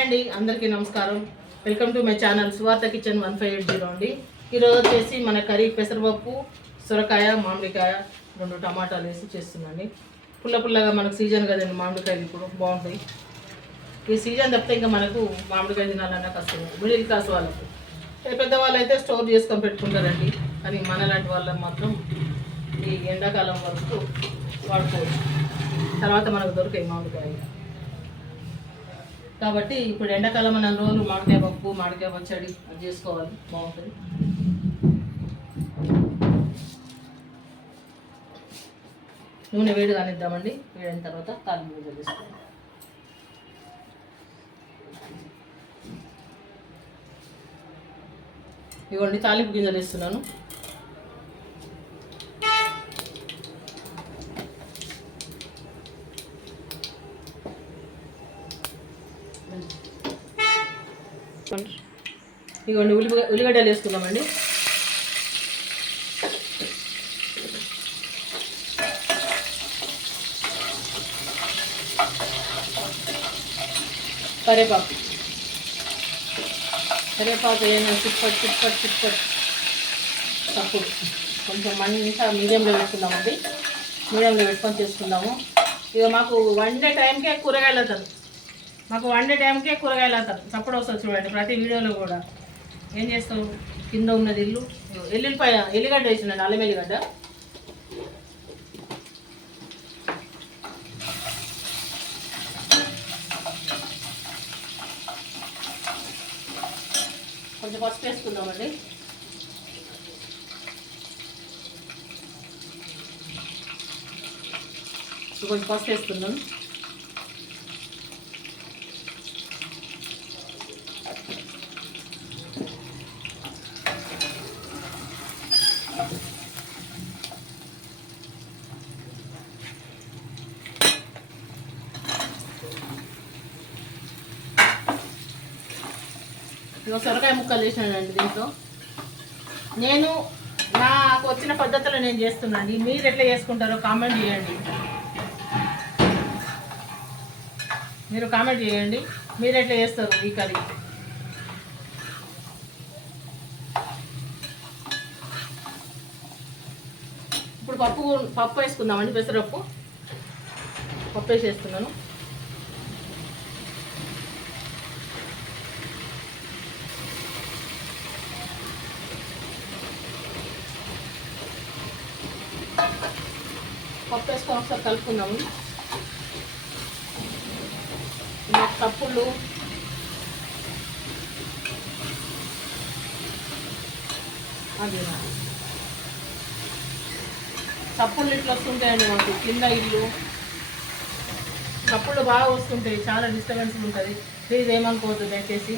అండి అందరికీ నమస్కారం. వెల్కమ్ టు మై ఛానల్ సువార్త కిచెన్ 1580 అండి. ఈరోజు వచ్చేసి మన కర్రీ పెసరపప్పు, సొరకాయ, మామిడికాయ, 2 టమాటాలు వేసి చేస్తున్నాండి. పుల్లగా మనకు సీజన్ కదండి మామిడికాయలు, ఇప్పుడు బాగుంటాయి. ఈ సీజన్ తప్పితే ఇంకా మనకు మామిడికాయ తినాలన్నా కష్టం. మిడిల్ క్లాస్ వాళ్ళకు, పెద్దవాళ్ళు అయితే స్టోర్ చేసుకొని పెట్టుకుంటారండి. కానీ మనలాంటి వాళ్ళకి మాత్రం ఈ ఎండాకాలం వరకు వాడుకోవచ్చు. తర్వాత మనకు దొరికాయి మామిడికాయ. కాబట్టి ఇప్పుడు ఎండాకాలం మన రోజులు మామిడికాయ పప్పు, మామిడికాయ పచ్చడి అది చేసుకోవాలి, బాగుంటుంది. నూనె వేడి కానిద్దామండి. వేడైన తర్వాత తాలింపు గింజలు వేసుకోవాలి. ఇవ్వండి తాలింపు గింజలు వేస్తున్నాను. ఇవ్వండి ఉల్లిగడ్డలు వేసుకుందామండి. కరివేపాకు ఏమైనా చిప్పట్ తప్పుడు కొంచెం మంచిగా మీడియంలో పెట్టుకుందామండి. మీడియంలో పెట్టుకొని చేసుకుందాము. ఇక మాకు వండే టైంకే కూరగాయలు అవుతారు. తప్పుడు వస్తుంది చూడండి ప్రతి వీడియోలో కూడా. ఏం చేస్తావు, కింద ఉన్నది ఇల్లు, ఎల్లిగడ్డ వేసినండి, అల్లం ఎల్లిగడ్డ. కొంచెం పసుపు వేసుకుందామండి. కొంచెం పసుపు వేసుకుందాం. ఇక సొరకాయ ముక్కలు వేసినానండి దీంట్లో. నేను నాకు వచ్చిన పద్ధతిలో నేను చేస్తున్నాను. మీరు ఎట్లా చేసుకుంటారో కామెంట్ చేయండి. మీరు ఎట్లా చేస్తారు ఈ కర్రీ. ఇప్పుడు పప్పు వేసుకుందామండి. పెసరపప్పు వేసేస్తున్నాను. పప్పు వేసుకొని ఒకసారి కలుపుకుందాము. తప్పుళ్ళు ఇట్లా వస్తుంటాయండి మాకు. కింద ఇల్లు తప్పుళ్ళు బాగా వస్తుంటాయి, చాలా డిస్టర్బెన్స్ ఉంటుంది. ప్లీజ్ ఏమనుకోవద్దు దయచేసి.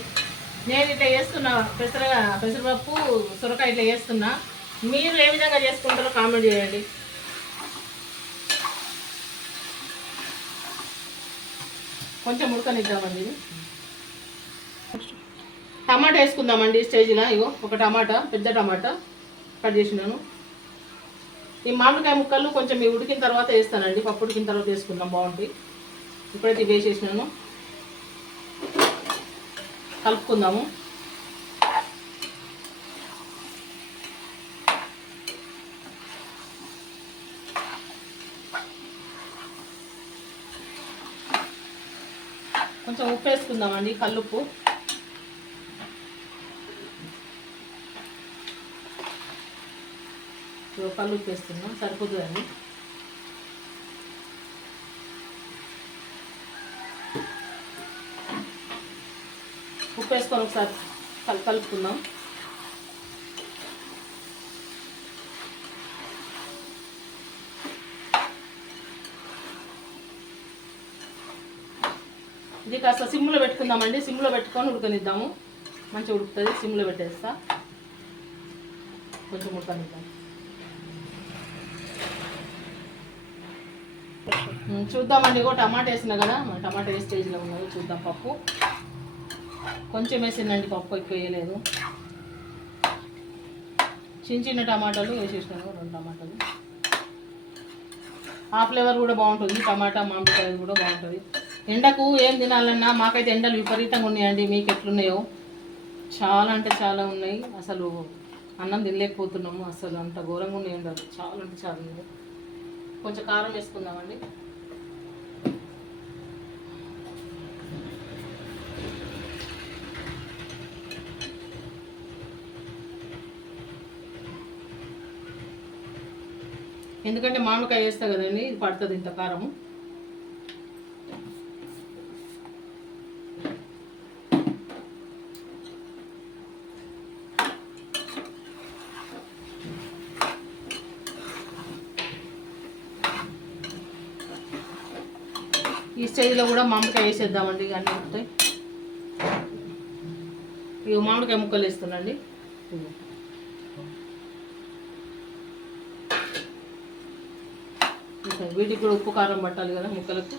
నేను ఇట్లా చేస్తున్నా, పెసరపప్పు సొరకాయ ఇట్లా చేస్తున్నా. మీరు ఏ విధంగా చేసుకుంటారో కామెంట్ చేయండి. కొంచెం ఉడకనిద్దామండి. టమాటా వేసుకుందామండి స్టేజ్లో. ఇగో ఒక టమాటా, పెద్ద టమాటా కట్ చేసినాను. ఈ మామిడికాయ ముక్కలు కొంచెం ఉడికిన తర్వాత వేస్తానండి. పప్పు ఉడికిన తర్వాత వేసుకుందాం, బాగుంటుంది. ఇప్పుడైతే వేసేసినాను. కలుపుకుందాము. కొంచెం ఉప్పు వేసుకుందామండి, కల్లుప్పు. కల్లుప్పు వేస్తున్నాం, సరిపోతుందండి. ఉప్పు వేసుకొని ఒకసారి కలుపుకుందాం. ఇది కాస్త సిమ్లో పెట్టుకుందామండి. సిమ్లో పెట్టుకొని ఉడకనిద్దాము. మంచిగా ఉడుకుతుంది. సిమ్లో పెట్టేస్తా, కొంచెం ఉడకనిద్దాం. చూద్దామండి. ఇగో టమాటా వేసినా కదా, టమాటా ఏ స్టేజ్లో ఉన్నది చూద్దాం. పప్పు కొంచెం వేసిందండి, పప్పు ఎక్కువ వేయలేదు. చిన్న టమాటాలు వేసేసినాను, 2 టమాటాలు. ఆ ఫ్లేవర్ కూడా బాగుంటుంది. టమాటా మామిడికాయ కూడా బాగుంటుంది. ఎండకు ఏం తినాలన్నా మాకైతే ఎండలు విపరీతంగా ఉన్నాయండి. మీకు ఎట్లున్నాయో? చాలా అంటే చాలా ఉన్నాయి. అసలు అన్నం తినలేకపోతున్నాము. అసలు అంత ఘోరంగా ఉన్నాయి ఎండలు. చాలా అంటే చాలా ఉన్నాయి. కొంచెం కారం వేసుకుందామండి. ఎందుకంటే మామిడికాయ వేస్తా కదండి, ఇది పడుతుంది ఇంత కారము. ఈ స్టేజ్లో కూడా మామిడికాయ వేసేద్దామండి. అన్నీ ఉంటాయి. ఇక మామిడికాయ ముక్కలు వేస్తున్నాండి. వీటికి కూడా ఉప్పు కారం పట్టాలి కదా ముక్కలకు.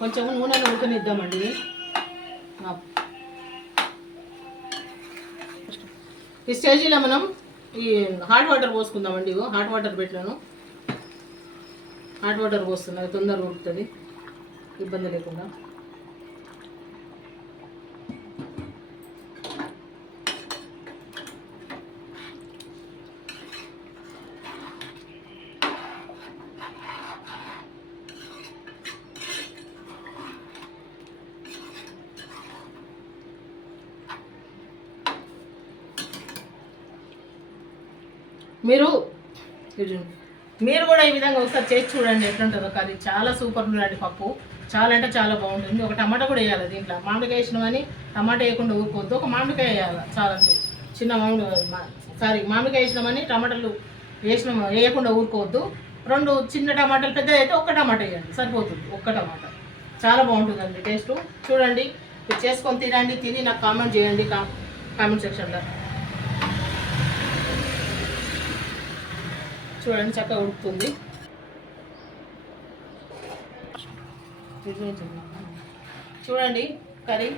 కొంచెం నూనెలో ఉడకనిద్దామండి. ఈ స్టేజీలో మనం ఈ హాట్ వాటర్ పోసుకుందామండి. ఇగో హాట్ వాటర్ పెట్టాను. హాట్ వాటర్ పోస్తున్నా, తొందరగా ఉడుకుతుంది, ఇబ్బంది లేకుండా. మీరు కూడా ఈ విధంగా ఒకసారి చేసి చూడండి ఎట్లుంటుందో కర్రీ. చాలా సూపర్ ఉందండి పప్పు. చాలా అంటే చాలా బాగుంటుంది. ఒక టమాటా కూడా వేయాలి దీంట్లో. మామిడికాయ వేసినామని టమాటా వేయకుండా ఊరుకోవద్దు. ఒక మామిడికాయ వేయాలి చాలా. అంటే చిన్న మామిడికాయ వేసినామని టమాటాలు వేయకుండా ఊరుకోవద్దు. 2 చిన్న టమాటాలు, పెద్దది అయితే ఒక్క టమాటా వేయండి సరిపోతుంది. ఒక్క టమాటా చాలా బాగుంటుందండి టేస్ట్. చూడండి, మీరు చేసుకొని తినండి. తిని నాకు కామెంట్ చేయండి కామెంట్ సెక్షన్లో. చూడండి చక్కగా ఉడుకుతుంది. చూడండి కర్రీ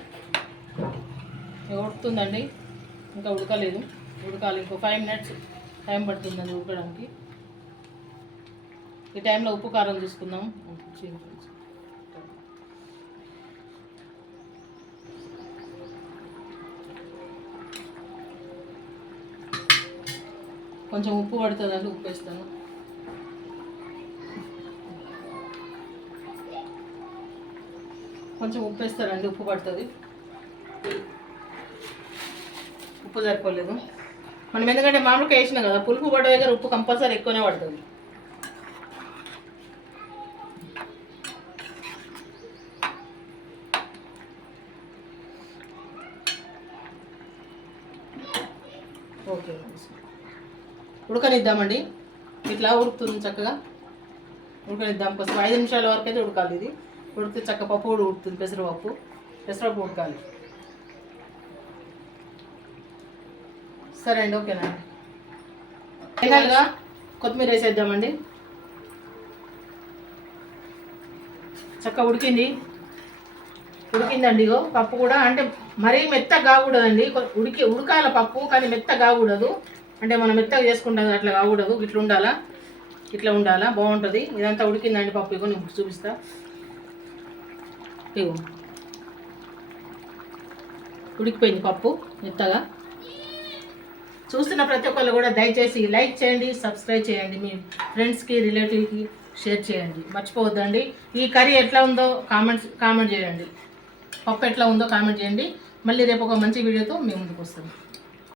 ఉడుకుతుందండి. ఇంకా ఉడకలేదు, ఉడకాలి. ఇంకో 5 మినిట్స్ టైం పడుతుందండి ఉడకడానికి. ఈ టైంలో ఉప్పు కారం చూసుకుందాం. కొంచెం ఉప్పు పడుతుందండి, ఉప్పు వేస్తాను. కొంచెం ఉప్పు వేస్తారండి, ఉప్పు పడుతుంది. ఉప్పు సరిపోలేదు మనం, ఎందుకంటే మామిడికాయ వేసినాం కదా, పులుపు పడ్డ దగ్గర ఉప్పు కంపల్సరీ ఎక్కువనే పడుతుంది. ఓకే, ఉడకనిద్దామండి. ఇట్లా ఉడుకుతుంది చక్కగా. ఉడకనిద్దాం కొంచెం 5 నిమిషాల వరకు అయితే ఉడకాలి. ఇది ఉడికితే చక్క పప్పు కూడా ఉడుకుతుంది. పెసరపప్పు ఉడకాలి. సరే అండి, ఓకేనా. ఫైనల్గా కొత్తిమీర వేసేద్దామండి. చక్క ఉడికిందండి. ఇగో పప్పు కూడా అంటే మరీ మెత్తగా కాకూడదండి. ఉడకాల పప్పు, కానీ మెత్తగా కాకూడదు. అంటే మనం మెత్తగా చేసుకుంటాం అట్లా కాకూడదు. ఇట్లా ఉండాలా, బాగుంటుంది. ఇదంతా ఉడికిందండి పప్పు. ఇగో నేను చూపిస్తా. ఇగో ఉడికిపోయింది పప్పు మెత్తగా. చూస్తున్న ప్రతి ఒక్కళ్ళు కూడా దయచేసి లైక్ చేయండి, సబ్స్క్రైబ్ చేయండి, మీ ఫ్రెండ్స్కి, రిలేటివ్కి షేర్ చేయండి. మర్చిపోవద్దండి. ఈ కర్రీ ఎట్లా ఉందో కామెంట్ చేయండి. పప్పు ఎట్లా ఉందో కామెంట్ చేయండి. మళ్ళీ రేపు ఒక మంచి వీడియోతో మేము ముందుకు వస్తాం.